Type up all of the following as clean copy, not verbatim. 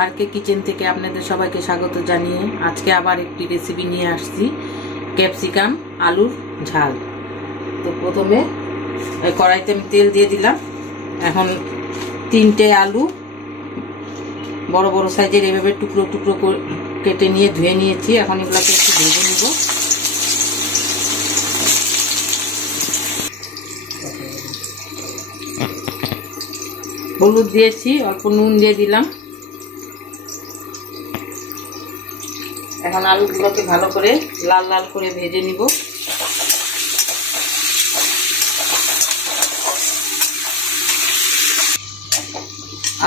আর কে kitchen থেকে আপনাদের সবাইকে স্বাগত জানিয়ে আজকে আবার একটি রেসিপি নিয়ে আসছি, ক্যাপসিকাম আলুর ঝাল। তো প্রথমে কড়াইতে আমি তেল দিয়ে দিলাম। এখন 3টে আলু বড় বড় সাইজের এভাবে টুকরো টুকরো কেটে নিয়ে ধুয়ে নিয়েছি। এখন এগুলোকে একটু ভেজে নিব। হলুদ দিয়েছি, অল্প নুন দিয়ে দিলাম। এখন আলুগুলোকে ভালো করে লাল লাল করে ভেজে নিব।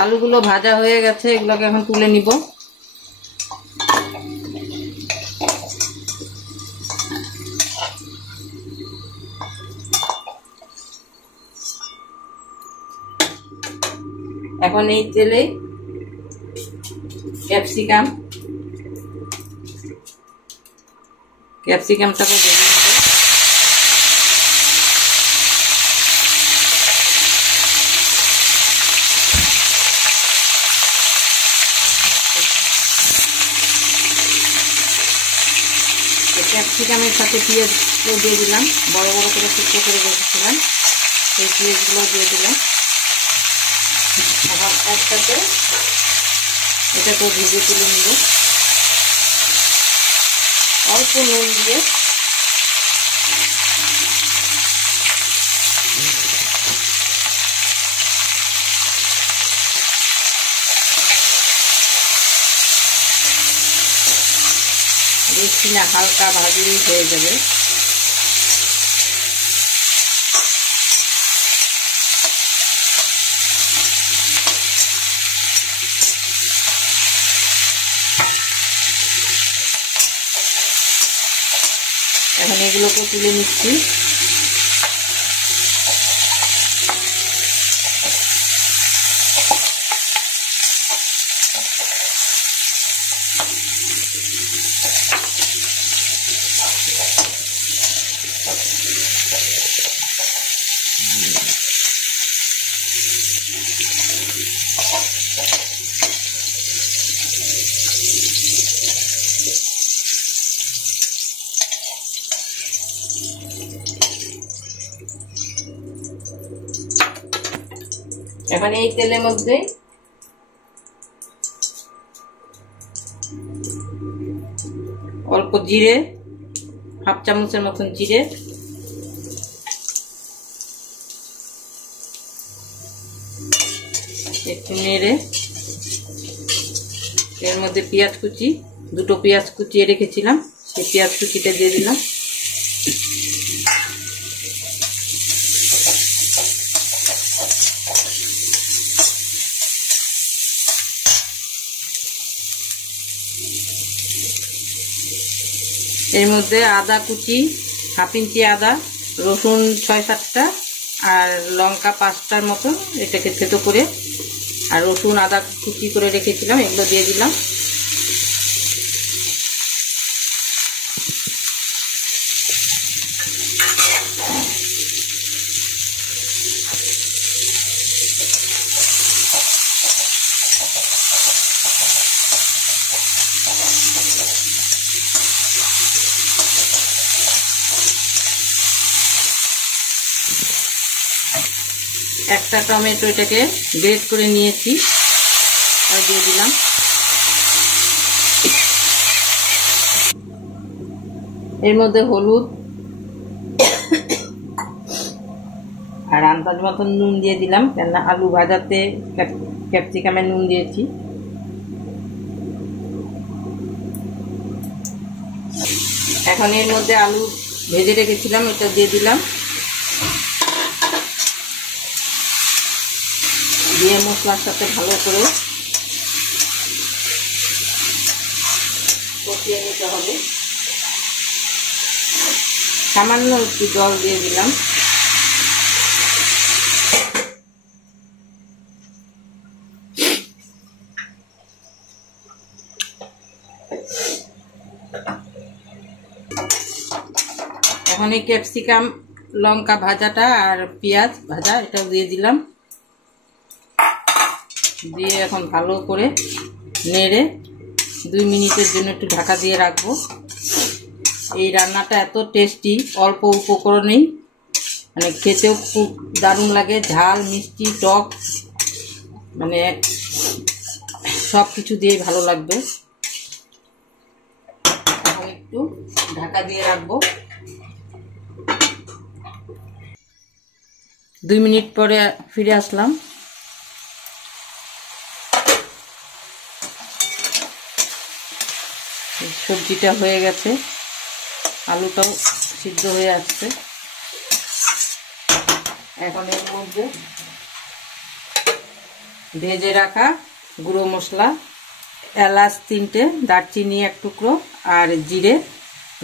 আলুগুলো ভাজা হয়ে গেছে, এগুলোকে এখন তুলে নিব। এখন এই তেলে ক্যাপসিকামটাকে ভেজে নেব। ক্যাপসিকামের সাথে পেঁয়াজগুলো দিয়ে দিলাম, বড় বড় করে টুকরো করে রেখেছিলাম, এই পেঁয়াজগুলো দিয়ে দিলাম। এখন একসাথে এটাকে ভেজে তুলে নিব। অল্প নুন দিয়ে বেশি না, হালকা ভাজলেই হয়ে যাবে। এখন এগুলোকে তুলে নিচ্ছি। এখন এই তেলের মধ্যে অল্প জিরে, হাফ চামচের মতন জিরে, একটু নেড়ে এর মধ্যে পেঁয়াজ কুচি, 2টো পেঁয়াজ কুচিয়ে রেখেছিলাম, সেই পেঁয়াজ কুচিটা দিয়ে দিলাম। এর মধ্যে আদা কুচি, হাফ ইঞ্চি আদা, রসুন 6-7টা আর লঙ্কা 5টার মতন, এটাকে থেতো করে আর রসুন আদা কুচি করে রেখেছিলাম, এগুলো দিয়ে দিলাম। একটা টমেটো এটাকে গ্রেট করে নিয়েছি, আর দিয়ে দিলাম। এর মধ্যে হলুদ আর আন্দাজ মতন নুন দিয়ে দিলাম, কেননা আলু ভাজাতে ক্যাপসিকামে নুন দিয়েছি। এখন এর মধ্যে আলু ভেজে রেখেছিলাম, এটা দিয়ে দিলাম। দিয়ে মশলার সাথে ভালো করে কষিয়ে নিতে হবে। সামান্য একটু জল দিয়ে দিলাম। এখন এই ক্যাপসিকাম, লঙ্কা ভাজাটা আর পেঁয়াজ ভাজা এটাও দিয়ে দিলাম। দিয়ে এখন ভালো করে নেড়ে 2 মিনিটের জন্য একটু ঢাকা দিয়ে রাখবো। এই রান্নাটা এত টেস্টি, অল্প উপকরণেই মানে খেতেও খুব দারুণ লাগে। ঝাল, মিষ্টি, টক মানে সব কিছু দিয়েই ভালো লাগবে। এখন একটু ঢাকা দিয়ে রাখবো। 2 মিনিট পরে ফিরে আসলাম। সবজিটা হয়ে গেছে, আলুটাও সিদ্ধ হয়ে আসছে। এখন এর মধ্যে ভেজে রাখা গুঁড়ো মশলা, এলাচ 3টে, দারচিনি 1 টুকরো আর জিরে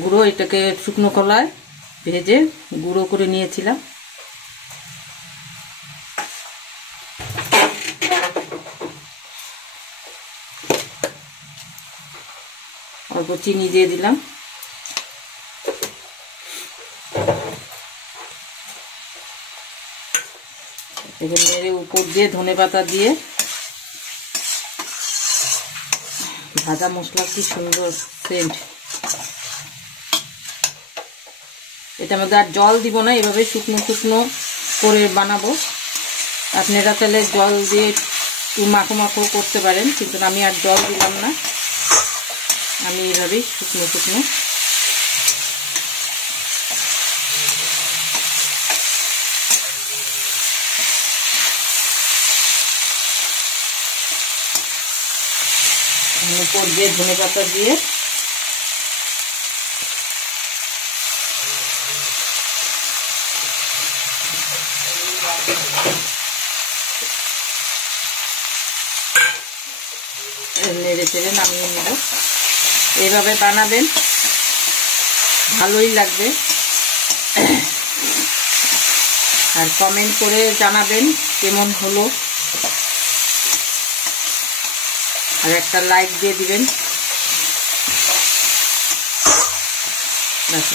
গুঁড়ো, এটাকে শুকনো কলায় ভেজে গুঁড়ো করে নিয়েছিলাম। অল্প চিনি দিয়ে দিলাম। নেড়ে উপর দিয়ে ধনেপাতা দিয়ে, ভাজা মশলা কি সুন্দর সেন্ট। এটার মধ্যে আর জল দিব না, এভাবে শুকনো শুকনো করে বানাবো। আপনারা চাইলে জল দিয়ে একটু মাখো মাখো করতে পারেন, কিন্তু আমি আর জল দিলাম না, আমি এইভাবেই শুকনো শুকনো। উপর দিয়ে ধনেপাতা দিয়ে নেড়ে চেড়ে নামিয়ে নেব। এইভাবে বানাবেন, ভালোই লাগবে। আর কমেন্ট করে জানাবেন কেমন হলো, আর একটা লাইক দিয়ে দিবেন।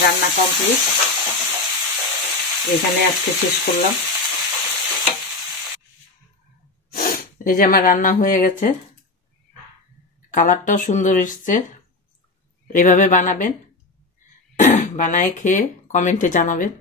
রান্না কমপ্লিট, এখানে আজকে শেষ করলাম। এই যে আমার রান্না হয়ে গেছে, কালারটাও সুন্দর এসছে। এইভাবে বানাবেন, বানায় খেয়ে কমেন্টে জানাবেন।